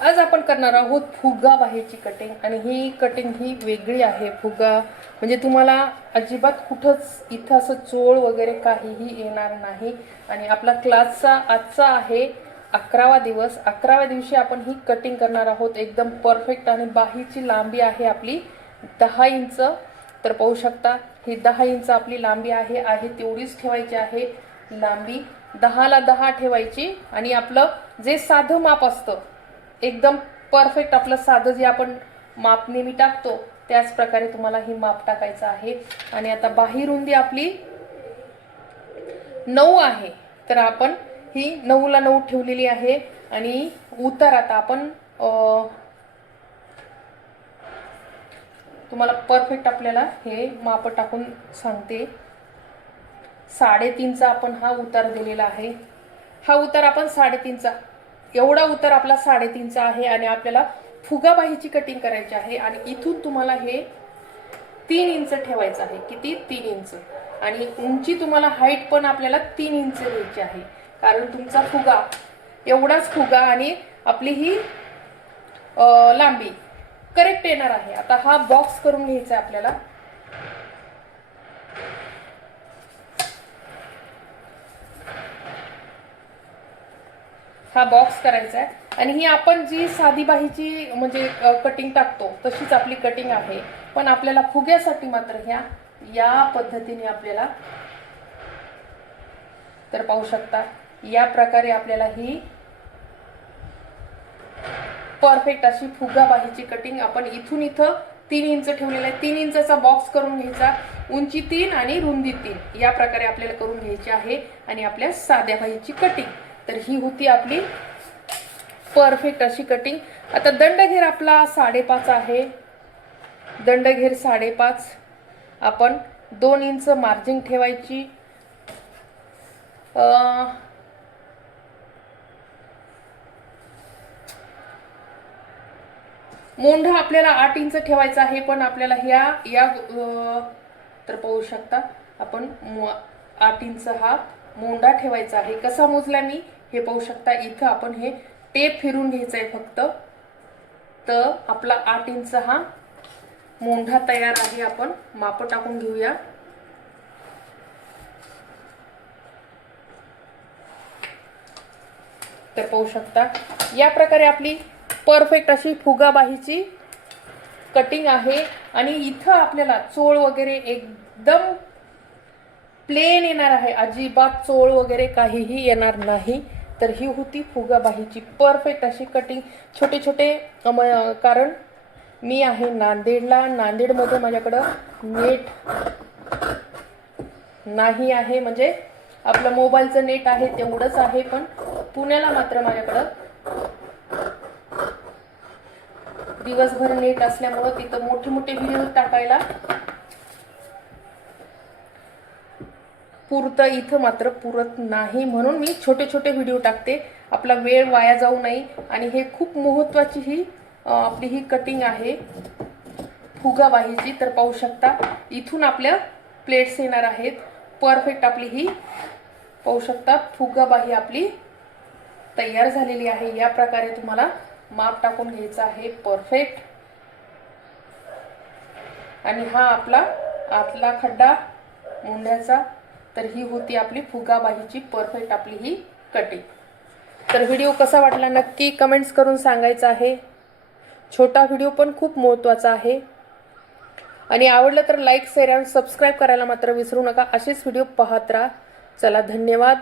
आज आपण करणार आहोत फुगा बाहेरची कटिंग आणि ही कटिंग ही वेगळी आहे. फुगा म्हणजे तुम्हाला अजिबात कुठंच इथं असं चोळ वगैरे काहीही येणार नाही. आणि आपला क्लासचा आजचा आहे अकरावा दिवस. अकराव्या दिवशी आपण ही कटिंग करणार आहोत. एकदम परफेक्ट आणि बाहीची लांबी आहे आपली दहा इंच. तर पाहू शकता ही दहा इंच आपली लांबी आहे आहे तेवढीच ठेवायची आहे लांबी. दहाला दहा ठेवायची आणि आपलं जे साधं माप असतं एकदम परफेक्ट आपलं साधं जे आपण माप नेहमी टाकतो त्याच प्रकारे तुम्हाला ही माप टाकायचं आहे. आणि आता बाही रुंदी आपली नऊ आहे. तर आपण ही नऊला नऊ ठेवलेली आहे. आणि उतार आता आपण तुम्हाला परफेक्ट आपल्याला हे माप टाकून सांगते. साडेतीनचा आपण हा उतार दिलेला आहे. हा उतार आपण साडेतीनचा एवढा उतार आपला साडेतीनचा आहे आणि आपल्याला फुगाबाहीची कटिंग करायची आहे आणि इथून तुम्हाला हे तीन इंच ठेवायचं आहे. किती? तीन इंच आणि उंची तुम्हाला हाईट पण आपल्याला तीन इंच घ्यायची आहे. कारण तुमचा फुगा एवढाच फुगा आणि आपली ही लांबी करेक्ट येणार आहे. आता हा बॉक्स करून घ्यायचा आहे आपल्याला. हा बॉक्स करायचा आहे. आणि ही आपण जी साधी बाहीची म्हणजे कटिंग टाकतो तशीच आपली कटिंग आहे. पण आपल्याला फुग्यासाठी मात्र ह्या या पद्धतीने आपल्याला तर पाहू शकता या प्रकारे आपल्याला ही परफेक्ट अशी फुगा बाहीची कटिंग आपण इथून इथं तीन इंच ठेवलेला आहे. तीन इंचाचा बॉक्स करून घ्यायचा उंची तीन आणि रुंदी तीन. या प्रकारे आपल्याला करून घ्यायची आहे आणि आपल्या साध्या बाहीची कटिंग तर ही होती आपली परफेक्ट अशी कटिंग आता दंडघेर आपला साडेपाच आहे. दंडघेर साडेपाच. आपण दोन इंच मार्जिन ठेवायची. मोंढा आपल्याला आठ इंच ठेवायचा आहे पण आपल्याला ह्या या तर पाहू शकता. आपण आठ इंच हा मोंढा ठेवायचा आहे. कसा मोजला मी? हे पाहू शकता इथं आपण हे टेप फिरून घ्यायचं आहे फक्त. तर आपला आठ इंच हा मोंढा तयार आहे आपण माप टाकून घेऊया. तर पाहू शकता या प्रकारे आपली परफेक्ट अशी फुगाबाहीची कटिंग आहे. आणि इथं आपल्याला चोळ वगैरे एकदम प्लेन येणार आहे. अजिबात चोळ वगैरे काहीही येणार नाही. तर ही होती फुगाबाहीची परफेक्ट अशी कटिंग छोटे छोटे कारण मी आहे नांदेडला. नांदेडमध्ये माझ्याकडं नेट नाही आहे. म्हणजे आपलं मोबाईलचं नेट आहे तेवढंच आहे पण पुण्याला मात्र माझ्याकडं दिवसभर नेट असल्यामुळं तिथं मोठे मोठे व्हिडिओ टाकायला पुरतं इथं मात्र पुरत नाही म्हणून मी छोटे छोटे व्हिडिओ टाकते. आपला वेळ वाया जाऊ नये आणि हे खूप महत्त्वाची ही आपली ही कटिंग आहे. फुगाबाहीची तर पाहू शकता इथून आपल्या प्लेट्स येणार आहेत. परफेक्ट आपली ही पाहू शकता फुगाबाही आपली तयार झालेली आहे. या प्रकारे तुम्हाला माप टाकून घ्यायचा आहे. परफेक्ट आणि हा आपला आतला खड्डा मुंड्याचा तर ही होती आपली फुगाबाहीची परफेक्ट आपली ही कटिंग तर व्हिडिओ कसा वाटला नक्की कमेंट्स करून सांगायचं आहे. छोटा व्हिडिओ पण खूप महत्त्वाचा आहे. आणि आवडलं तर लाईक शेअर आणि सबस्क्राईब करायला मात्र विसरू नका. असेच व्हिडिओ पाहत राहा. चला धन्यवाद.